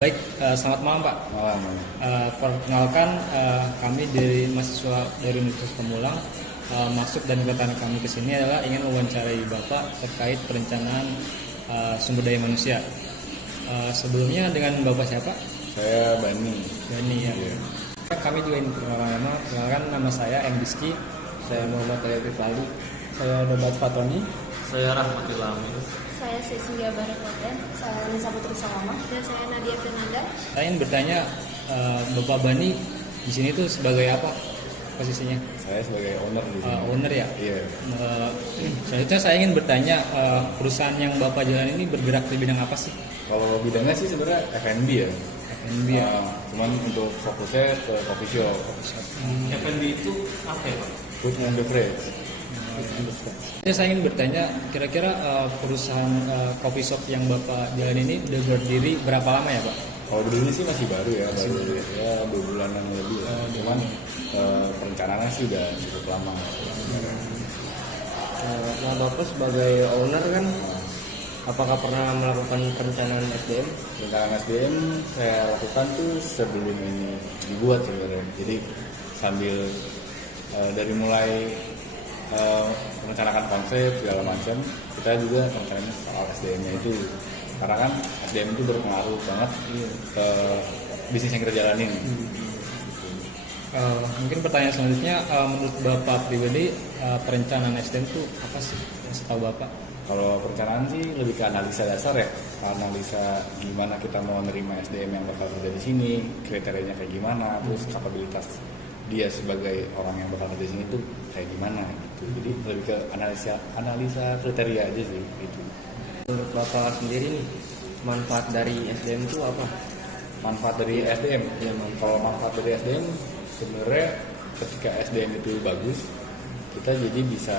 Baik, selamat malam Pak. Malam. Perkenalkan, kami dari mahasiswa dari Universitas Pamulang masuk dan kedatangan kami ke sini adalah ingin mewawancarai Bapak terkait perencanaan sumber daya manusia. Sebelumnya dengan Bapak siapa? Saya Bani. Bani ya. Iya. Kami juga ingin perkenalkan nama saya M. Rizky. Saya Muhammad Ayat Fali. Saya Dobat Fatoni. Saya Rahmatul Amin. Saya Cecilia Barakoten, saya Nisa Putri Salama, dan saya Nadia Fernanda. Saya ingin bertanya, Bapak Bani di sini tuh sebagai apa posisinya? Saya sebagai owner di sini. Owner ya. Iya. Selanjutnya saya ingin bertanya, perusahaan yang Bapak jalan ini bergerak di bidang apa sih? Kalau bidangnya sih sebenarnya F&B ya. F&B ya. Cuman untuk fokusnya ke coffee shop, F&B itu apa ya Pak? food and beverage. Saya ingin bertanya, kira-kira perusahaan coffee shop yang Bapak jalan ini udah berdiri berapa lama ya Pak? Kalau berdiri sih masih baru ya, baru ya 2 bulanan lebih lah. Cuman perencanaannya sih udah cukup lama. Nah, Bapak sebagai owner kan, apakah pernah melakukan perencanaan SDM? Perencanaan SDM saya lakukan tuh sebelum ini dibuat sebenarnya. Jadi sambil dari mulai merencanakan konsep segala macam, kita juga merencanakan soal SDM-nya itu, karena kan SDM itu berpengaruh banget ke bisnis yang kita jalanin. Mungkin pertanyaan selanjutnya, menurut Bapak pribadi, perencanaan SDM itu apa sih yang setahu Bapak? Kalau perencanaan sih lebih ke analisa dasar ya, analisa gimana kita mau menerima SDM yang bakal kerja di sini, kriterianya kayak gimana, terus kapabilitas dia sebagai orang yang bakal kerja di sini tuh kayak gimana gitu. Jadi lebih ke analisa kriteria aja sih gitu. Menurut Bapak sendiri nih, manfaat dari SDM itu apa? Manfaat dari SDM, Ya, kalau manfaat dari SDM sebenarnya ketika SDM itu bagus, kita jadi bisa,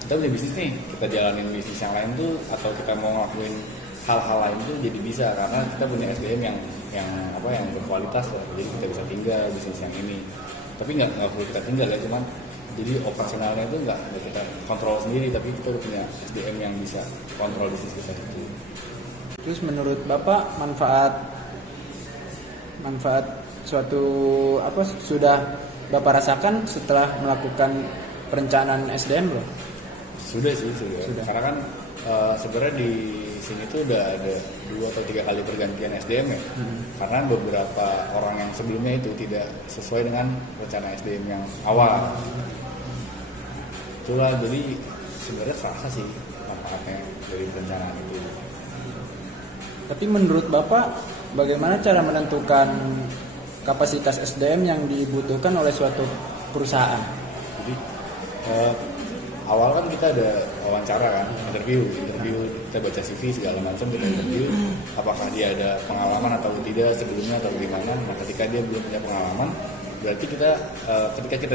kita punya bisnis nih, kita jalanin bisnis yang lain tuh, atau kita mau ngelakuin hal-hal lain tuh jadi bisa, karena kita punya SDM yang berkualitas lah. Jadi kita bisa tinggal bisnis yang ini, tapi nggak perlu kita tinggal ya, cuman jadi operasionalnya itu nggak kita kontrol sendiri, tapi kita udah punya SDM yang bisa kontrol bisnis kita itu. Terus menurut Bapak manfaat suatu apa sudah Bapak rasakan setelah melakukan perencanaan SDM loh? Sudah. Karena kan sebenarnya di sini tuh udah ada 2 atau 3 kali pergantian SDM ya. Karena beberapa orang yang sebelumnya itu tidak sesuai dengan rencana SDM yang awal. Itulah, jadi sebenarnya terasa sih manfaatnya dari perencanaan itu. Tapi menurut Bapak bagaimana cara menentukan kapasitas SDM yang dibutuhkan oleh suatu perusahaan? Jadi awal kan kita ada wawancara kan, interview kita baca CV segala macam, kita interview apakah dia ada pengalaman atau tidak sebelumnya atau gimana. Nah, ketika dia belum punya pengalaman, berarti kita ketika kita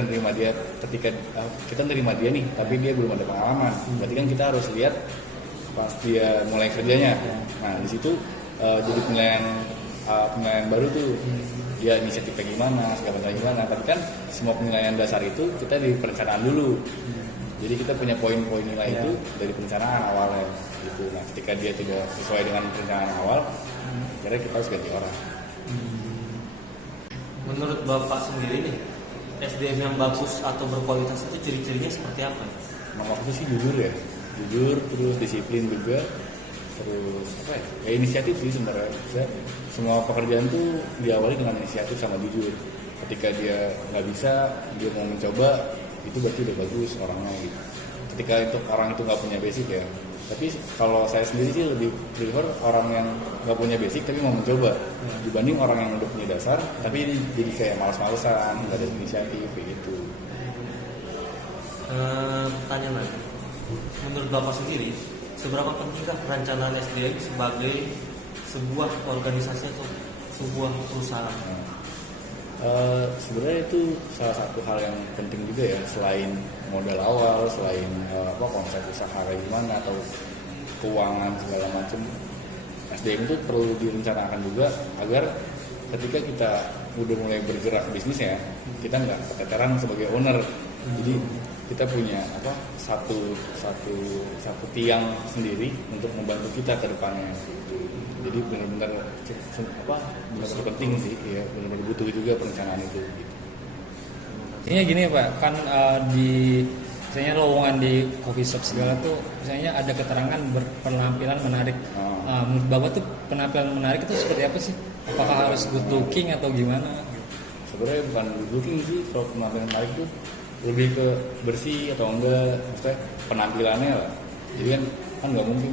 nerima dia nih, tapi dia belum ada pengalaman, berarti kan kita harus lihat pas dia mulai kerjanya. Nah, di situ jadi penilaian baru tuh, dia inisiatifnya gimana, segala macam gimana. Tapi kan semua penilaian dasar itu kita di perencanaan dulu. Jadi kita punya poin-poin nilai itu dari perencanaan awalnya gitu. Nah, ketika dia tidak sesuai dengan perencanaan awal, akhirnya kita harus ganti orang. Menurut Bapak sendiri nih, SDM yang bagus atau berkualitas itu ciri-cirinya seperti apa? Nomor itu sih jujur ya, terus disiplin juga, terus inisiatif sih sebenarnya. Semua pekerjaan tuh diawali dengan inisiatif sama jujur. Ketika dia nggak bisa, dia mau mencoba, itu berarti udah bagus orangnya gitu. Ketika itu orang itu nggak punya basic ya. Tapi kalau saya sendiri sih lebih prefer orang yang nggak punya basic tapi mau mencoba, dibanding orang yang udah punya dasar tapi jadi kayak malas-malesan, nggak ada inisiatif gitu. Pertanyaan lagi, menurut Bapak sendiri, seberapa pentingkah perencanaan SDM sebagai sebuah organisasi atau sebuah perusahaan? Sebenarnya itu salah satu hal yang penting juga ya, selain modal awal, selain konsep usaha kayak gimana atau keuangan segala macam. SDM itu perlu direncanakan juga agar ketika kita udah mulai bergerak bisnisnya, kita nggak keteteran sebagai owner. Jadi kita punya satu tiang sendiri untuk membantu kita ke depannya. Jadi benar-benar benar-benar penting sih, ya benar-benar butuh juga perencanaan itu. Gitu. Ini gini Pak, kan di misalnya lowongan di coffee shop segala tuh misalnya ada keterangan berpenampilan menarik. Menurut Bapak tuh penampilan menarik itu seperti apa sih? Apakah harus good looking atau gimana? Sebenarnya bukan good looking sih, kalau penampilan menarik tuh lebih ke bersih atau enggak, maksudnya penampilannya lah. Jadi kan nggak mungkin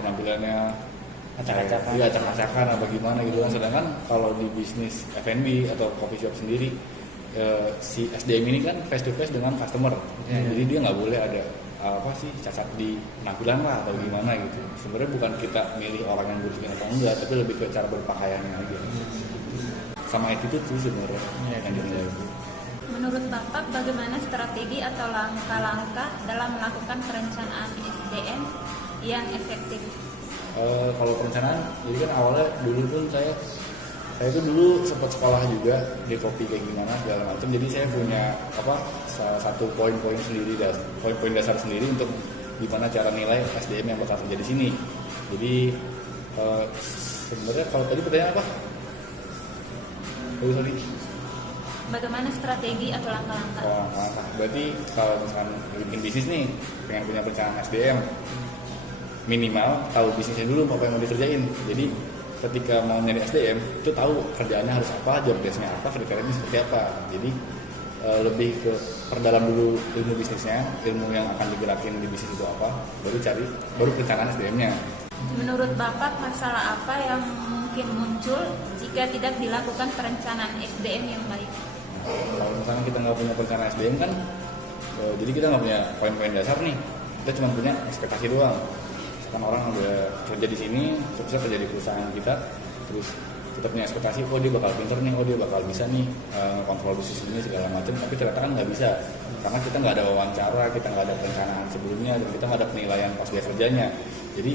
penampilannya acak-acakan apa gimana gitu kan. Sedangkan kalau di bisnis F&B atau coffee shop sendiri, si SDM ini kan face to face dengan customer, jadi dia nggak boleh ada cacat di penampilan lah atau gimana gitu. Sebenarnya bukan kita milih orang yang good atau enggak, tapi lebih ke cara berpakaiannya aja. Sama attitude sih sebenarnya yang dinilai. Menurut Bapak, bagaimana strategi atau langkah-langkah dalam melakukan perencanaan SDM yang efektif? Kalau perencanaan, jadi kan awalnya dulu pun saya tuh dulu sempat sekolah juga di kopi kayak gimana segala macam. Jadi saya punya salah satu poin-poin dasar sendiri untuk gimana cara nilai SDM yang bakal kerja di sini. Jadi sebenarnya kalau tadi pertanyaan apa? Sorry. Bagaimana strategi atau langkah-langkah? Langkah. Berarti kalau misalkan bikin bisnis nih, pengen punya perencanaan SDM, minimal tahu bisnisnya dulu apa yang mau dikerjain. Jadi ketika mau nyari SDM itu tahu kerjaannya harus apa, job desk-nya apa, kriterianya seperti apa. Jadi lebih ke perdalam dulu ilmu bisnisnya, ilmu yang akan digerakin di bisnis itu apa, baru perencanaan SDM-nya. Menurut Bapak, masalah apa yang mungkin muncul jika tidak dilakukan perencanaan SDM yang baik? Kalau misalnya kita nggak punya perencanaan SDM kan, jadi kita nggak punya poin-poin dasar nih, kita cuma punya ekspektasi doang. Misalkan orang udah kerja di sini, terus kerja di perusahaan kita, terus kita punya ekspektasi, oh dia bakal pinter nih, oh dia bakal bisa nih kontrol bisnis ini segala macam, tapi ternyata kan nggak bisa, karena kita nggak ada wawancara, kita nggak ada perencanaan sebelumnya, dan kita nggak ada penilaian pas dia kerjanya. Jadi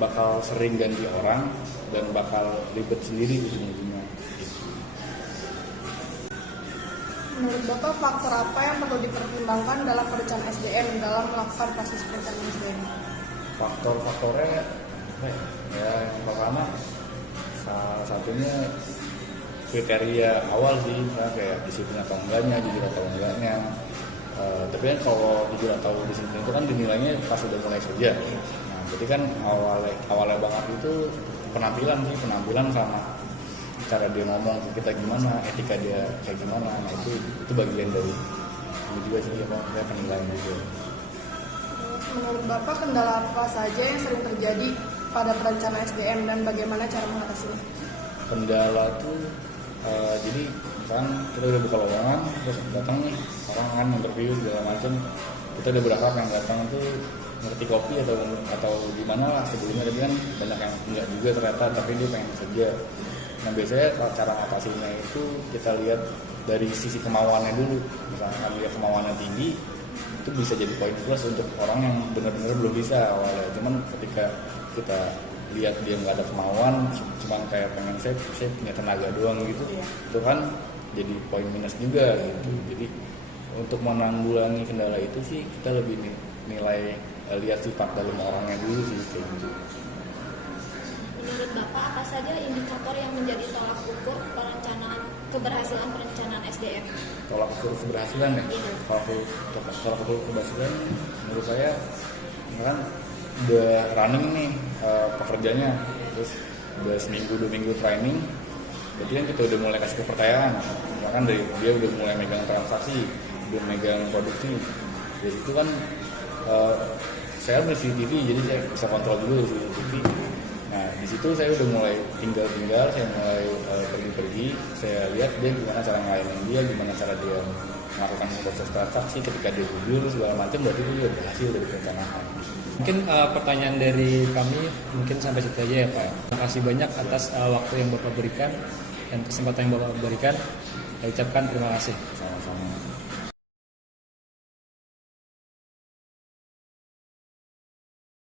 bakal sering ganti orang dan bakal ribet sendiri ujung-ujungnya. Menurut Bapak, faktor apa yang perlu dipertimbangkan dalam perencanaan SDM dalam melakukan proses perencanaan SDM? Faktor-faktornya ya yang pertama salah satunya kriteria awal sih, kayak disiplin atau enggaknya, jujur atau enggaknya. Tapi kan kalau jujur atau disiplin itu kan dinilainya pas sudah mulai kerja. Nah, jadi kan awalnya banget itu penampilan sama cara dia ngomong ke kita gimana, etika dia kayak gimana. Nah itu bagian dari itu juga sih saya penilaian juga. Menurut Bapak, kendala apa saja yang sering terjadi pada perencanaan SDM dan bagaimana cara mengatasinya? Kendala tuh jadi kan kita udah buka lowongan, terus datang nih orang kan interview segala macam, kita udah berharap yang datang tuh ngerti kopi atau gimana lah sebelumnya, tapi kan banyak yang enggak juga ternyata, tapi dia pengen kerja. Nah biasanya cara mengatasinya itu kita lihat dari sisi kemauannya dulu. Misalnya dia kemauannya tinggi, itu bisa jadi poin plus untuk orang yang benar-benar belum bisa awalnya. Cuman ketika kita lihat dia nggak ada kemauan, cuma kayak pengen saya punya tenaga doang gitu, itu kan jadi poin minus juga gitu. Jadi untuk menanggulangi kendala itu sih kita lebih nilai lihat sifat dalam orangnya dulu sih kayak gitu. Menurut Bapak, apa saja indikator yang menjadi tolak ukur keberhasilan perencanaan SDM? Tolak ukur keberhasilan ya? Tolak ukur keberhasilan menurut saya kan udah running nih pekerjanya, terus udah seminggu 2 minggu training, berarti kan kita udah mulai kasih kepercayaan. Misalkan dari dia udah mulai megang transaksi, udah megang produksi, dari situ kan saya beli CCTV, jadi saya bisa kontrol juga CCTV. Nah di situ saya udah mulai tinggal, saya mulai pergi-pergi, saya lihat dia gimana cara ngelayanin dia, gimana cara dia melakukan proses transaksi, ketika dia jujur segala macam, berarti itu udah berhasil dari perencanaan. Mungkin pertanyaan dari kami mungkin sampai situ aja ya Pak. Terima kasih banyak atas waktu yang Bapak berikan dan kesempatan yang Bapak berikan. Saya ucapkan terima kasih.